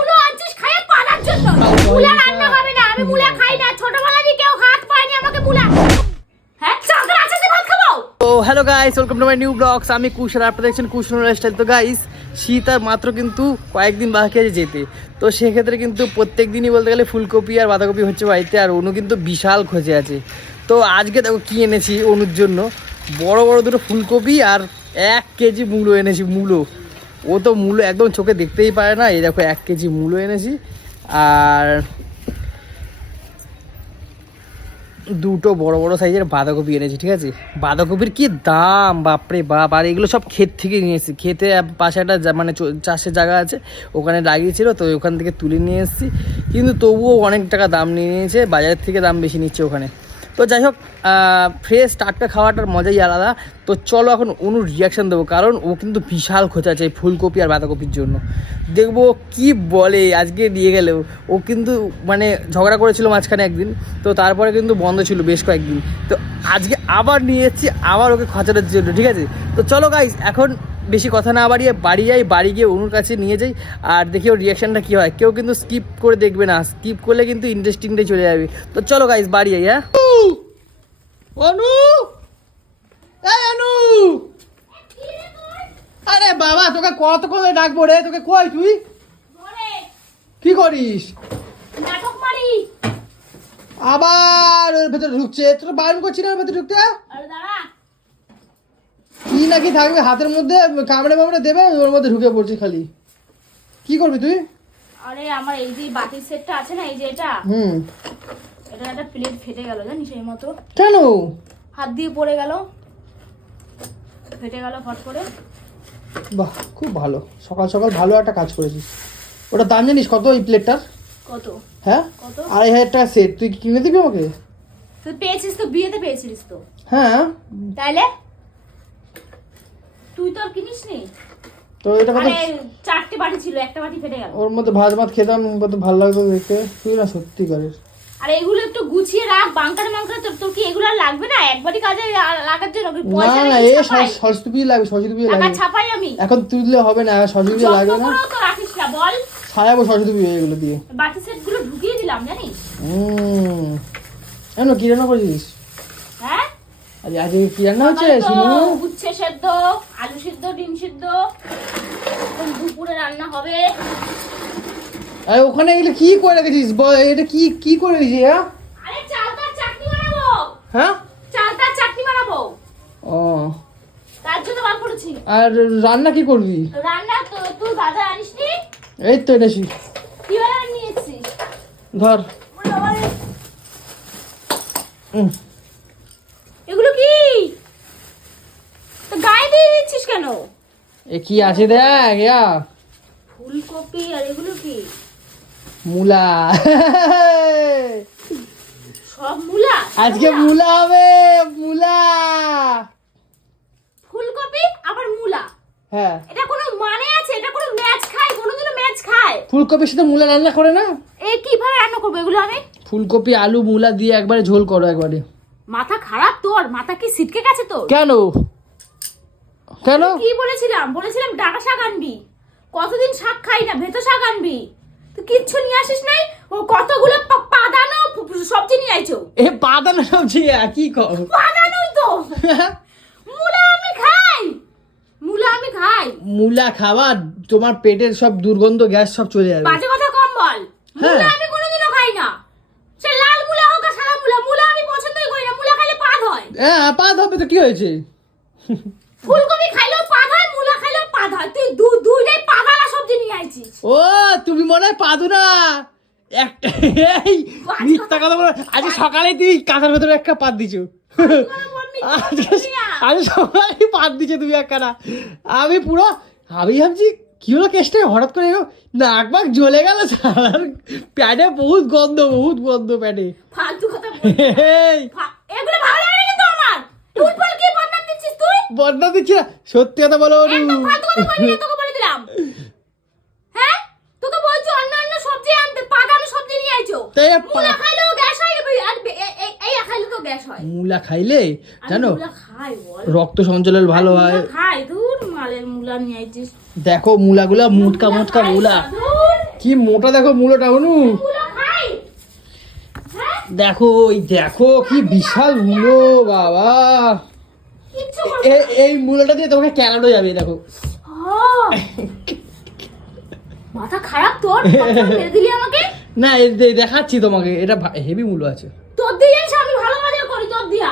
মুলো আনছিস খাইয়ে পালার জন্য। মুলা রান্না হবে না, আমি মুলা খাই না। ছোটবেলা থেকে কেউ হাত পায়নি আমাকে মুলা। হ্যাঁ চাকর আছে যে ভাত খাবো। তো hello guys, welcome to my new blogs. আমি কুশল, আপনারা দেখছেন কুশল লাইফস্টাইল। তো গাইস, শীত আর মাত্র কিন্তু কয়েকদিন বাকি আছে যেতে। তো সেক্ষেত্রে কিন্তু প্রত্যেক দিনই বলতে গেলে ফুলকপি আর বাঁধাকপি হচ্ছে বাড়িতে, আর অনু কিন্তু বিশাল খোঁজে আছে। তো আজকে দেখো কী এনেছি অনুর জন্য, বড় বড় দুটো ফুলকপি আর 1 কেজি মূলো এনেছি। মূলো, ও তো মূলো একদম চোখে দেখতেই পারে না। এই দেখো 1 কেজি মূলো এনেছি, আর দুটো বড় বড় সাইজের বাঁধাকপি এনেছি। ঠিক আছে, বাঁধাকপির কি দাম বাপরে বাপ! আর এগুলো সব ক্ষেত থেকে নিয়েছি। ক্ষেতে পাশে একটা মানে চাষের জায়গা আছে, ওখানে লাগিয়েছিল, তো ওখান থেকে তুলে নিয়ে এসেছি। কিন্তু তবুও অনেক টাকা দাম নিয়ে নিয়েছে, বাজারের থেকে দাম বেশি নিচ্ছে ওখানে। তো যাই হোক, ফ্রেশ টাটকা খাওয়াটার মজাই আলাদা। তো চলো এখন অনুর রিয়াকশান দেবো, কারণ ও কিন্তু বিশাল খোঁজা আছে এই ফুলকপি আর বাঁধাকপির জন্য। দেখবো কি বলে। আজকে দিয়ে গেলেও ও কিন্তু মানে ঝগড়া করেছিল মাঝখানে একদিন, তো তারপরে কিন্তু বন্ধ ছিল বেশ কয়েকদিন। তো আজকে আবার নিয়ে এসেছি, আবার ওকে খোঁচানোর জন্য। ঠিক আছে, তো চলো গাইস, এখন বেশি কথা না বাড়িয়ে বাড়ি যাই। বাড়ি গিয়ে অনুর কাছে নিয়ে যাই, আর দেখি ওর রিয়াকশানটা কী হয়। কেউ কিন্তু স্কিপ করে দেখবে না, স্কিপ করলে কিন্তু ইন্টারেস্টিংটাই চলে যাবে। তো চলো গাইস, বাড়ি যাই। হ্যাঁ অনু, এই অনু, আরে বাবা তোকে কতক্ষণ ডাকবো রে, তোকে কই তুই কি করিস? নাটক মারি। আবার ওর ভেতরে ঢুকছে, তোর বারণ করছি না ওর ভেতরে ঢুকতে। আরে দাঁড়া, কি নাকি থাকবে হাতের মধ্যে, কামড়ে মামড়ে দেবে, ওর মধ্যে ঢুকে পড়ছে খালি। কি করবি তুই? আরে আমার এই যে বাটির সেটটা আছে না, এই যে এটা, এটা একটা প্লেট ফেটে গেল জানিস, এই মতো। কেন? হাত দিয়ে পড়ে গেল, ফেটে গেল ফট করে। বাহ, খুব ভালো, সকাল সকাল ভালো একটা কাজ করেছিস। ওটা দাম জানিস কত এই প্লেটটার? কত? হ্যাঁ, কত? 2500 টাকা সেট। তুই কি কিনে দিবি আমাকে? তুই পেয়েছিস তো, বিয়েতে পেয়েছিস তো। হ্যাঁ, তাইলে তুই তো আর কিনিস নি। তো এটা কত? আরে 4টে বাটি ছিল, একটা বাটি ফেটে গেল। ওর মধ্যে ভাত ভাত খেতাম, কত ভালো লাগতো দেখতে। তুই না সত্যি করিস। আরে এগুলো একটু গুছিয়ে রাখ, বাংকারে বাংকারে। তোর কি এগুলো আর লাগবে না? একবারই কাজে লাগার জন্য পয়সা না, নেই। এই সরস্বতী পুজো লাগবে, সরস্বতী পুজো টাকা লাগবে। ছাপাই আমি। এখন তুললে হবে না, সরস্বতী পুজো লাগবে না। যত্ন করেও তো রাখিস না বল। সাজাবো সরস্বতী পুজো এগুলো দিয়ে। বাটি সেট গুলো ঢুকিয়ে দিলাম জানিস। কেন, কি রান্না করেছিস? হ্যাঁ, আজকে কি রান্না হচ্ছে? উচ্ছে সেদ্ধ, আলু সিদ্ধ, ডিম সিদ্ধ। এখন দুপুরে রান্না হবে। আরে ওখানে এগুলো কি করে রেখেছিস? এটা কি কি করে রেখেছিস? আরে চালতার চাটনি বানাবো। হ্যাঁ, চালতার চাটনি বানাবো, ও তার জন্য বার করেছি। আর রান্না কি করবি? রান্না তো তুই বাজার আনিসনি? এই তো এনেছি, কি বাজার নিয়ে এসেছিস? ধর। এগুলো কি তো গায়ে দিয়ে দিচ্ছিস কেন? এ কি আছে দেখ, ফুলকপি। আর এগুলো কি? মূলা। সব মূলা? আজকে মূলা হবে, মূলা। ফুলকপি আবার মূলা? হ্যাঁ, এটা কোনো মানে আছে? এটা কোনো ম্যাচ খায়? কোনোদিনও ম্যাচ খায়? ফুলকপির সাথে মূলা রান্না করে না? এ কিভাবে রান্না করবো এগুলো আমি? ফুলকপি আলু মূলা দিয়ে একবারে ঝোল করো একবারে। মাথা খারাপ তোর? মাথা কি ছিটকে গেছে তোর? কেন কেন? কি বলেছিলাম ডাঁটা শাক আনবি। কতদিন শাক খাই না, ভেতো শাক আনবি। তুই কিচ্ছু নিয়ে আসিস নাই। ও কতগুলো পাদানো সবজি নিয়ে আইছো। এ বাদানো সবজি কি কর? পাদানোই তো। মূলা আমি খাই, মূলা আমি খাই। মূলা খাওয়া তোমার পেটের সব দুর্গন্ধ গ্যাস সব চলে যাবে। বাজে কথা কম বল। মূলা আমি কোনোদিনও খাই না। সে লাল মূলা হোক আর সাদা মূলা, মূলা আমি পছন্দই করি না। মূলা খাইলে পাদ হয়। হ্যাঁ, পাদ হবে তো কি হয়েছে? ফুলকপি খাইলেও পাদ হয়, মূলা খাইলেও পাদ হয়। তুই দুইটাই পাগালা সবজি নিয়ে আইছিস। ও তুমি মনে হয় পাদু না একটা। এই মিথ্যা কথা বলো। আজ সকালে তুই কাঁথার ভেতরে একটা পাদ দিছো। আজ সকালে পাদ দিছো তুমি একটা। আমি পুরো আমি ভাবছি কি হলো কেসটা, হঠাৎ করে নাক বাক জ্বলে গেল। প্যাডে বহুত গন্ধ প্যাডে। ফালতু কথা বল। এগুলো ভালো লাগে না কিন্তু আমার। তুই বল কি বদনাম দিচ্ছিস তুই? বদনাম দিচ্ছি না, সত্যি কথা বলো। একদম ফালতু কথা বলবি না, তোকে বলে দিলাম। হ্যাঁ, তোকে বলছি অন্য সবজি আনতে, পাদানো সবজি নিয়ে আইছো। মূলা খাইলেও গ্যাস হয়, আর এই খাইলে তো গ্যাস হয়। মূলা খাইলে জানো মূলা খাই বল, রক্ত সঞ্চালন ভালো হয়। খাই দূর মালের মূলা নিয়ে আইছিস। দেখো মূলাগুলা মোটকা মূলা। দূর কি মোটা দেখো মূলোটা অনু, মূলো খাই হ্যাঁ দেখো ওই দেখো কি বিশাল মূলো বাবা। কিচ্ছু এই মূলোটা দিয়ে তোমাকে ক্যানাডা যাবে দেখো। মাথা খারাপ তোর মেরে দিলি আমাকে। না দেখাচ্ছি তোমাকে, এটা হেভি মূল্য আছে। তোর দিয়ে জানিস আমি ভালো বাজার করি, তোর দিয়া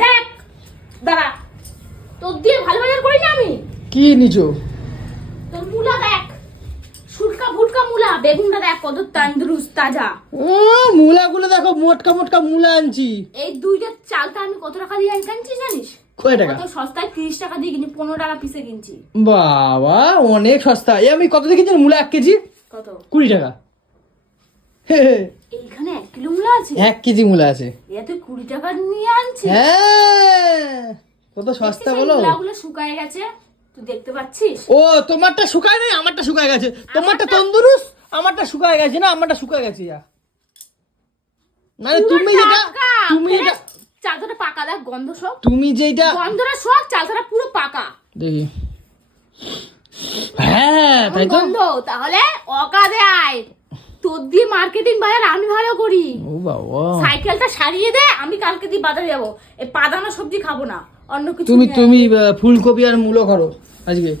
দেখ দাঁড়া, তোর দিয়ে ভালো বাজার করি না আমি। কি নিচো তোর মূলা দেখ, শুটকা ফুটকা মূলা, বেগুনটা দেখ কত তন্দুরুস্ত তাজা। ও মূলাগুলো দেখো, মোটকা মোটকা মূলা আনছি। এই দুইটা চালটা আমি কত টাকা দিয়ে আনছি জানিস? কয় টাকা? কত সস্তায় 30 টাকা দিয়ে কিনি, 15 টাকা পিসে কিনছি। বাবা অনেক সস্তা। এই আমি কত দেখেছি মূলা 1 কেজি কত? 20 টাকা। এইখানে 1 কিলো মূলা আছে, 1 কেজি মূলা আছে। এ তুই 20 টাকা নিয়ে আনছিস? হ্যাঁ কত সস্তা বলো। মূলাগুলো শুকায় গেছে, তুই দেখতে পাচ্ছিস? ও তোমারটা শুকায় নাই, আমারটা শুকায় গেছে। তোমারটা তন্দুরুস, আমারটা শুকায় গেছে। না আমারটা শুকায় গেছে ইয়া। না তুমি যেটা, তুমি যেটা চালটা পাকা দেখ, গন্ধ সব, তুমি যেটা গন্ধটা সব চালটা পুরো পাকা দেখি। হ্যাঁ তাই তো। গন্ধ তাহলে অকাদে আয়, তোর দিয়ে মার্কেটিং বাজার আমি ভালো করি। ও বাবা সাইকেলটা সারিয়ে দে, আমি কালকে দিয়ে বাজারে যাবো। এই পাদানো সবজি খাবো না, অন্য কিছু তুমি নিয়ে তুমি ফুলকপি আর মূলো করো আজকে,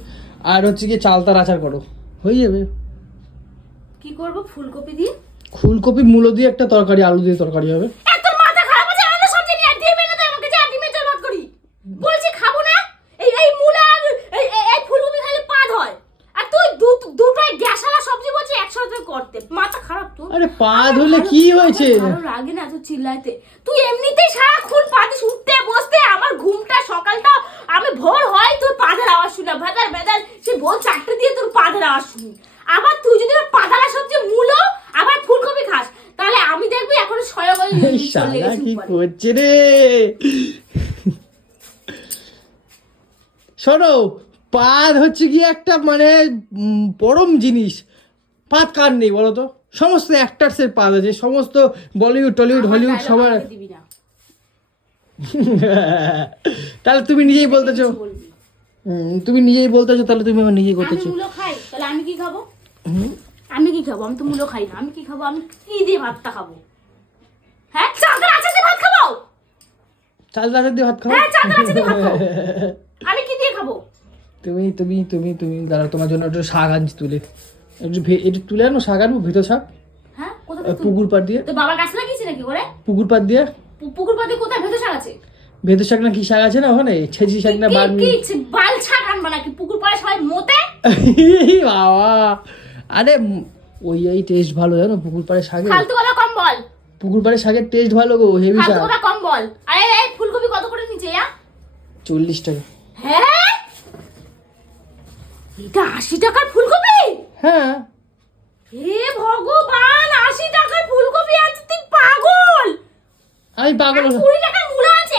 আর হচ্ছে কি চালতার আচার করো, হয়ে যাবে। কি করব ফুলকপি দিয়ে? ফুলকপি মূলো দিয়ে একটা তরকারি, আলু দিয়ে তরকারি হবে। এত মাথা খারাপ আছে, অন্য সবজি নিয়ে দিয়ে বেনে দে আমাকে, যা ডিমের ঝোল ভাত করি। বলছি খাবো না। এই মূলা আর এই ফুলকপি খালি পাদ হয়, আর তুই দুটোই গ্যাসালা সবজি বলছিস একসাথে করতে। মাথা খারাপ তো। আরে পাদ হলে কি হয়েছে? ভালো লাগে না তো চিল্লাইতে। তুই এমনিতেই সারাক্ষণ পাদিস উঠতে বসতে, আমার ঘুমটা সকালটা আমি ভোর হয় তোর পাদের আওয়াজ শুনে, ভেদার ভেদার সে ভোর 4টে দিয়ে তোর পাদের আওয়াজ শুনি। আবার তুই যদি পাদালা সবজি মূলো আবার ফুলকপি খাস, তাহলে আমি দেখবি এখন স্বয়ং শালা কি করছে রে। শোনো পাদ হচ্ছে কি একটা মানে পরম জিনিস। পাদ কার নেই বলো তো? সমস্ত অ্যাক্টার্সের পাদ আছে, সমস্ত বলিউড টলিউড হলিউড সবার। দিবি না, তাহলে তুমি নিজেই বলতেছো, বলবি তুমি নিজেই বলতেছো, তাহলে তুমি আমার নিজেই আমি করতেছো। মূলো খাই, তাহলে আমি কি খাবো? আমি কি খাবো? আমি তো মূলো খাই না, আমি কি খাবো? আমি কি দিয়ে ভাতটা খাবো? হ্যাঁ চালটা আছে দিয়ে ভাত খাবো? চাল ডাল দিয়ে ভাত খাও। হ্যাঁ চালটা আছে দিয়ে ভাত খাবো। আমি কি দিয়ে খাবো? তুমি তুমি তুমি তুমি দাঁড়া, তোমার জন্য একটু শাক আনছি তুলে, একটু তুলে আনো শাক, আনবো ভেতর শাক। হ্যাঁ কোথায়? পুকুর পাড় দিয়ে। তো বাবার কাছে লাগিয়েছি নাকি করে? পুকুর পাড় দিয়ে। পুকুর পাড়ে কোথায় ভেতর শাক আছে? ভেতর শাক না কি শাক আছে না ওখানে, ছেঁচি শাক না বার্মি। কি বাল শাক আনবা নাকি? পুকুর পাড়ে সবাই মতে। বাবা আরে ওই এই টেস্ট ভালো জানো পুকুর পাড়ে শাকের। ফালতু কথা কম বল। পুকুর পাড়ে শাকের টেস্ট ভালো গো, হেভি শাক। ফালতু কথা কম বল। আরে এই ফুলকপি কত করে নিচে? 40 টাকা। হ্যাঁ এটা 80 টাকার ফুলকপি? হ্যাঁ হে ভগবান, 80 টাকার ফুলকপি আছে? তুই পাগল। আমি পাগল। 20 টাকার মূলা আছে,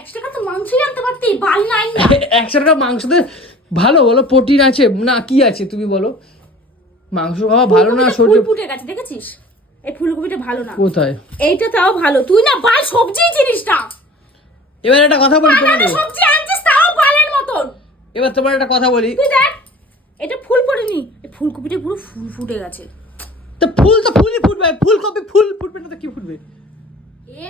1 টাকা তো মাংসই আনতে পারতি, বাল নাই না। 100 টাকা মাংসতে ভালো বলো, প্রোটিন আছে না কি আছে তুমি বলো? মাংস খাওয়া ভালো না? ফুল ফুটে গেছে দেখেছিস? এই ফুলকপিটা ভালো না। কোথায়? এইটা তাও ভালো, তুই না বাল সবজি জিনিস না। এবার একটা কথা বলি বানানো তোমাকে, সবজি আনছিস তাও বালের মতন। এবার তোমার একটা কথা বলি। তুই দেখ এটা ফুল ফোটেনি, এই ফুলকপিটা পুরো ফুল ফুটে গেছে। তো ফুলই ফুটবে, ফুলকপি ফুল ফুটবে না তো কি ফুটবে?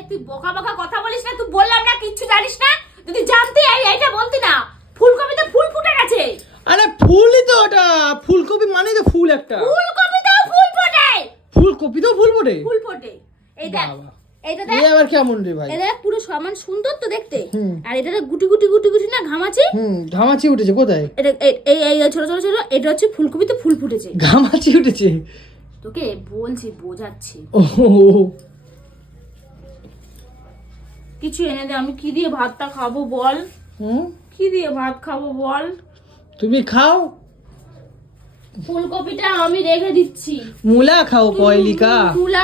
তুই বোকা বোকা কথা বলিস না, তুই বললাম না কিচ্ছু জানিস না। যদি জানতি এইটা বলতি না, ফুলকপিতে ফুল ফুটে গেছে। আরে ফুলই তো ওটা, ফুলকপি মানে তো ফুল একটা। ফুলকপিতেও ফুল ফোটে। ফুলকপিতেও ফুল ফোটে? ফুল ফোটে, এই দেখ বাবা এইটা দেখ। এই আবার কেমন রে ভাই? এই দেখ পুরো সমান সুন্দর তো দেখতে। হুম। আর এটা গুটি গুটি গুটি গুটি না ঘামাচি। ঘামাচি উঠেছে কোথায়? এটা এই ছোট ছোট ছোট, এটা হচ্ছে ফুলকপিতে ফুল ফুটেছে। ঘামাচি উঠেছে? তোকে বলছি, বোঝাচ্ছি। ও কিছু এনে দে, আমি কি দিয়ে ভাতটা খাবো বল? কি দিয়ে ভাত খাবো বল? তুমি খাও, ফুলকপিটা আমি রেখে দিচ্ছি। মূলা খাও পয়লিকা, মূলা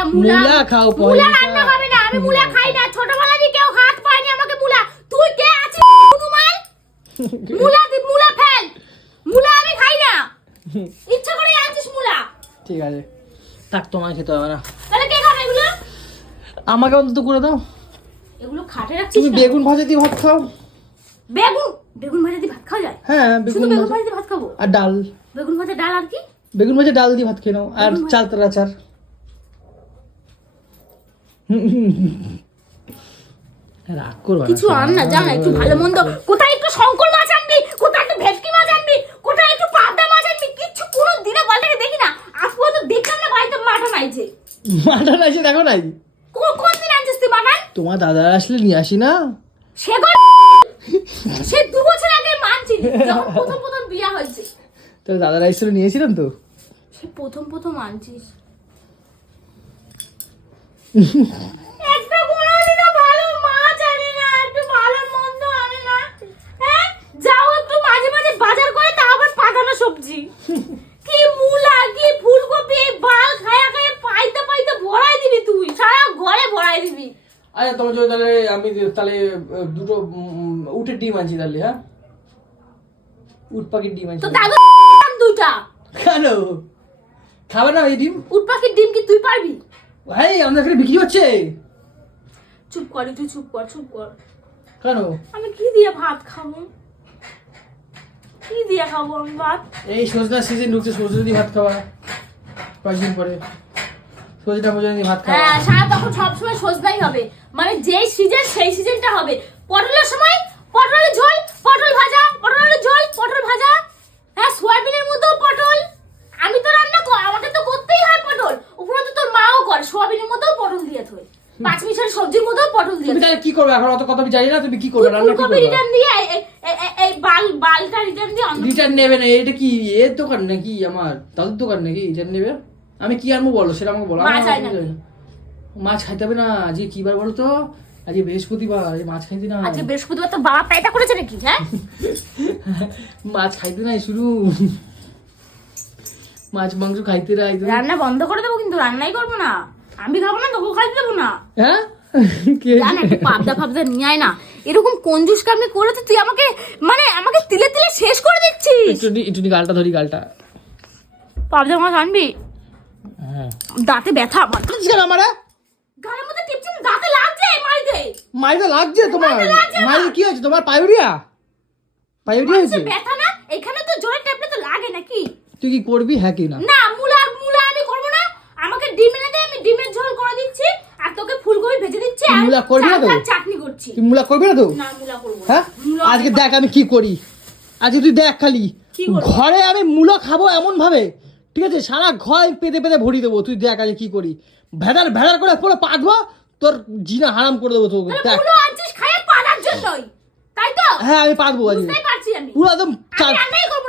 খাও মূলা পয়লিকা। রান্না হবে না, আমি মূলা খাই না। ছোটবেলা থেকে কেউ হাত পায়নি আমাকে মূলা। তুই কে আছিস হনুমান? মূলা ফেল, মূলা আমি খাই না। ইচ্ছা করে আনছিস মূলা। ঠিক আছে থাক, তোমায় খেতে হবে না। তাহলে কে খাবে এগুলো? আমাকে অন্তত করে দাও। এগুলো খাটে রাখছিস তুমি না? বেগুন ভাজা দিয়ে ভাত খাও। বেগুন ভাজা দিয়ে ভাত খাওয়া যায়? হ্যাঁ শুধু বেগুন বেগুন ভাজা ভাজা দিয়ে ভাত খাবো? আর ডাল। বেগুন ভাজা ডাল আর কি? বেগুন ভাজা ডাল দিয়ে ভাত খেয়ে নাও আর চালতার আচার। রাগ করবা না, কিছু আন না, যা না, একটু ভালো মন্দ, কোথায় একটু শঙ্কর মাছ আনবি, কোথায় একটু ভেটকি মাছ আনবি, কোথায় একটু পাবদা মাছ আনবি, কিচ্ছু কোনো দিনে বলটাকে দেখি না। আজ পর্যন্ত দেখলাম না বাড়িতে মাটন আইছে। মাটন আছে দেখো নাই? কোন দিন আনছিস তুই মাটন? তোমার দাদা আসলে নিয়ে আসি না। সে 2 বছর আগে মানছি, যখন প্রথম বিয়া হয়েছে। তো দাদারা এসে নিয়েছিলাম তো। সে প্রথম আনছিস। একটা কোনোদিনও ভালো মাছ আনে না, একটু ভালো মন্দ আনে না। হ্যাঁ, যাও একটু মাঝে মাঝে বাজার করে, তা আবার পাকানো সবজি। কি মূলা, কি ফুলকপি, বাল খায়া খায়া পাইতে ভরাই দিবি তুই, সারা ঘরে ভরাই দিবি। আচ্ছা তোমার জন্য তাহলে আমি তাহলে দুটো উটের ডিম আনছি তাহলে। হ্যাঁ, উট পাখির ডিম আনছি। তো দাদু দুইটা কেন খাবার না এই ডিম? উট পাখির ডিম কি তুই পারবি? ভাই আমাদের এখানে বিক্রি হচ্ছে। চুপ কর, একটু চুপ কর। কেন? আমি কি দিয়ে ভাত খাবো? কি দিয়ে খাবো আমি ভাত? এই সজনা সিজন ঢুকছে, সজনা দিয়ে ভাত খাওয়া কয়েকদিন পরে। সজনা মজনা দিয়ে ভাত খাওয়া। হ্যাঁ, সারা তখন সবসময় সজনাই হবে, মানে যেই সিজন সেই সিজনটা হবে। পটলের সময় পটলের ঝোল, পটল ভাজা, পটলের ঝোল, পটল ভাজা। হ্যাঁ, সোয়াবিনের মধ্যেও পটল। আমি তো রান্না আমাকে তো করতেই হয় পটল। উপরন্তু তোর মাও করে, সোয়াবিনের মধ্যেও পটল দিয়ে থই, পাঁচমিশালি সবজির মধ্যেও পটল দিয়ে। তুমি তাহলে কি করবে এখন? অত কথা আমি জানি না, তুমি কি করবে? রান্না কি ফুলকপি করবে? রিটার্ন দিয়ে এই বালটা রিটার্ন দিয়ে রিটার্ন নেবে না? এটা কি এর দোকান নাকি? আমার দাদুর দোকান নাকি রিটার্ন নেবে? আমি কি আনবো বলো, সেটা আমাকে বলো। মাছ আয় না। মাছ খাইতে হবে না। আজকে কি বার বলো তো? আজকে বৃহস্পতিবার, আজকে মাছ খাইতে না। আজকে বৃহস্পতিবার তো বাবা পেটা করেছে নাকি? হ্যাঁ, মাছ খাইতে নাই শুরু। মাছ মাংস খাইতে নাই। রান্না বন্ধ করে দেবো, কিন্তু রান্নাই করবো না। আমি খাবো না, তোকে খাইতে দেবো না। হ্যাঁ, জান একটু পাবদা নিয়ে আয় না। এরকম কঞ্জুস কামি করে তো তুই আমাকে তিলে তিলে শেষ করে দিচ্ছিস। একটু গালটা ধরি, গালটা। পাবদা মাছ আনবি? হ্যাঁ, দাঁতে ব্যথা আমার। কেন আমার গালের মধ্যে টিপছি, দাঁতে লাগছে মাইতে। মাইদা লাগছে তোমার? মাইদা কি হয়েছে তোমার? পায়ুরিয়া হয়েছে? ব্যথা না, এখানে তো জোরে টেপলে তো লাগে নাকি? তুই কি করবি? হ্যাঁ কি না? না, মুলা আমি করবো না। আমাকে ডিম এনে দে, আমি ডিমের ঝোল করে দিচ্ছি, আর তোকে ফুলকপি ভেজে দিচ্ছি, আর মুলা করবি না তো? চাটনি করছি। তুই মুলা করবি না তো? না, মুলা করবো না। হ্যাঁ, মুলা আজকে দেখ আমি কি করি। আজকে তুই দেখ খালি কি করবি? ঘরে আমি মুলা খাবো এমন ভাবে, ঠিক আছে? সারা ঘর আমি পেতে পেতে ভরি দেবো। তুই দেখ আজকে কি করি। ভেদার করে পুরো পাতবো, তোর জিনা হারাম করে দেবো তোকে। দেখ, মুলো আনছিস খাইয়ে পালার জন্যই, তাই তো? হ্যাঁ আমি পাতবো আজকে বুঝতেই পারছি আমি। পুরো একদম। আমি রান্নাই করবো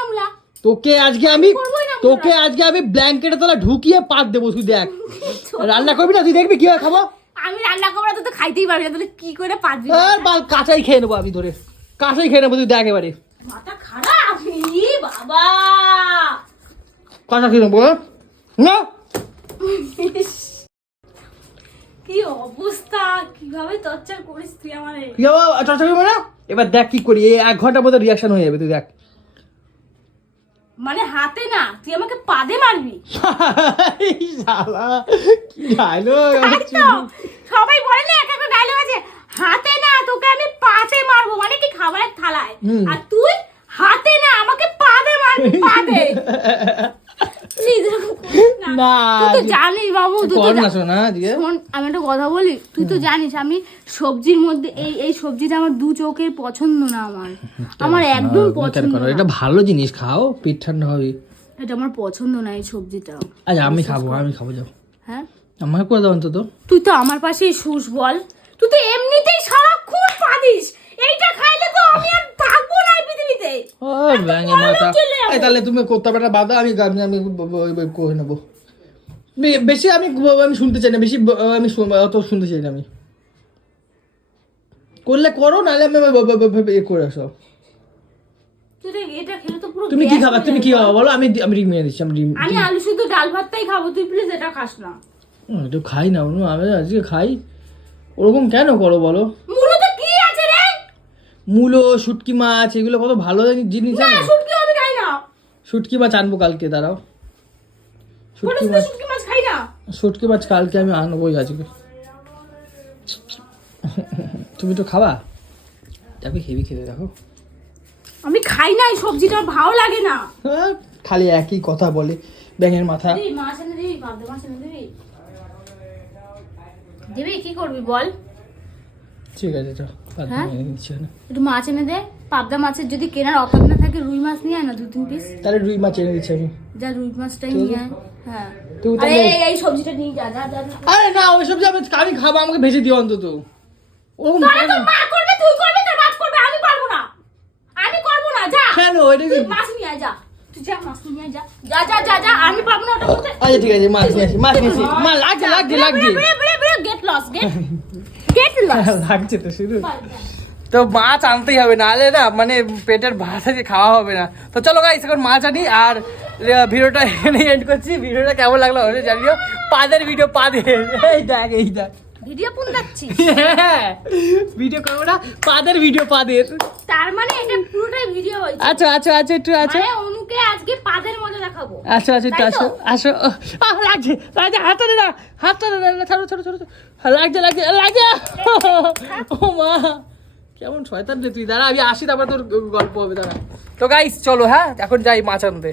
না মুলা। তোকে আজকে আমি ব্ল্যাঙ্কেটে তলা ঢুকিয়ে পাত দেবো। তুই দেখ, রান্না করবি না? তুই দেখবি কিভাবে খাবো। আমি রান্না করবো না, তুই তো খাইতেই পারবি না, তাহলে কি করে পারবি? আর বাল কাঁচাই খেয়ে নেবো আমি, ধরে কাঁচাই খেয়ে নেবো। তুই দেখ এবারে মাথা খারাপ বাবা। কাঁচা খেয়ে নেবো না। কি অবস্থা, কিভাবে টর্চার করিস তুই আমারে। কি হবো চর্চা করবো না? এবার দেখ কি করি। এই 1 ঘন্টার মধ্যে রিয়াকশন হয়ে যাবে। তুই দেখ। মানে হাতে না, তুই আমাকে পাদে মারবি? শালা কি ডায়লগ! তাই তো, সবাই বলে না একটা ডায়লগ আছে, হাতে না তোকে আমি পাতে মারবো, মানে কি খাবারের থালায়। আর তুই হাতে না আমাকে পাদে মারবি, পাদে। না তুই তো জানিস বাবু, তুই তো শোন, আমি একটা কথা বলি, তুই তো জানিস আমি সবজির মধ্যে এই সবজিটা আমার 2 চোখের পছন্দ না। আমার একদম পছন্দ না। এটা ভালো জিনিস, খাও, পেট ঠান্ডা হবে। এটা আমার পছন্দ না এই সবজিটা। আচ্ছা আমি খাবো যাও। হ্যাঁ, আমাকে করে দাও অন্তত। তুই তো আমার পাশেই শুস বল। তুই তো এমনিতেই সারাক্ষণ পাদিস, এইটা খাইলে তো আমি আর থাকবো না এই পৃথিবীতে। ও ব্যাঙে মাথা। তাহলে তুমি করতে পারো বাদা, আমি করে নেবো। বেশি আমি শুনতে চাই না, বেশি আমি অত শুনতে চাই না। আমি করলে করো, নাহলে আমি করে আসো। এটা খেলে তো পুরো তুমি কি গ্যাস খাবা? হয়ে তুমি কি যাবে। খাবা বলো? আমি ডিম নিয়ে দিচ্ছি। আমি আলু শুধু ডাল ভাতটাই খাবো, তুই প্লিজ এটা খাস না। একটু খাই না, আমি আজকে খাই। ওরকম কেন করো বলো? মূলত কি আছে রে? মূলো, শুটকি মাছ, এগুলো কত ভালো জিনিস না, জানো? শুটকি আমি খাই না। শুটকি মাছ আনবো কালকে, দাঁড়াও। শুটকি মাছ খাই না। শুটকি মাছ কালকে আমি আনবোই আজকে। তুমি তো খাবা? দেখো হেভি খেতে, দেখো। আমি খাই না এই সবজিটা, ভালো লাগে না। খালি একই কথা বলে ব্যাঙের মাথা। দিবি মাছ এনে দিবি, পাবদা মাছ এনে দিবি, দিবি কি করবি বল? ঠিক আছে চল, হ্যাঁ? নিচ্ছি না। একটু মাছ এনে দে, পাবদা মাছের যদি কেনার অভাব না থাকে রুই মাছ নিয়ে আয় না 2-3 পিস। তাহলে রুই মাছ এনে দিচ্ছি আমি। যা রুই মাছটাই চল। নিয়ে আয়। হ্যাঁ তুই আরে তাহলে- এই সবজিটা নিয়ে যা যা যা যা। আরে না ওই সবজি আমি খাবো, আমাকে ভেজে দিও অন্তত। ওরকম তাহলে কেন? তোর মা করবে, তুই করবি, তোর বাপ করবে, আমি পারবো না, আমি করবো না, যা। কেন এটা তুই কি? মাছ নিয়ে আয়, যা তুই যা, মাছ নিয়ে আয়, যা যা যা যা যা, আমি পারবো না ওটা করতে। আচ্ছা ঠিক আছে, মাছ নিয়ে আসি, মাছ নিয়ে আসি। মা লাগছে লাগছে লাগছে গেট লস, গেট লস। লাগছে তো শুধু। তো মাছ আনতেই হবে, নাহলে না মানে পেটের ভাত আছে খাওয়া হবে না। তো চলো গাইস এখন মাছ আনি, আর ভিডিওটা এখানে এন্ড করছি। ভিডিওটা কেমন লাগলো অবশ্যই জানিও। পাদের ভিডিও, পাদের, এই দেখ এই দেখ, ভিডিও কোন যাচ্ছি? ভিডিও করবো না, পাদের ভিডিও, পাদের। তার মানে এটা পুরোটাই ভিডিও হয়েছে, আচ্ছা আচ্ছা আচ্ছা একটু আচ্ছা মানে অনুকে আজকে পাদের মজা দেখাবো। আচ্ছা আচ্ছা একটু তাই তো? আসো আসো। লাগছে লাগছে, হাতটা দে না, হাতটা দে না, ছাড়ো ছাড়ো ছাড়ো ছাড়ো। লাগছে লাগছে লাগছে। ও মা কেমন শয়তান রে তুই, দাঁড়া আমি আসি, তারপর তোর গল্প হবে, দাঁড়া। তো গাইস চলো, হ্যাঁ এখন যাই মাছ আনতে।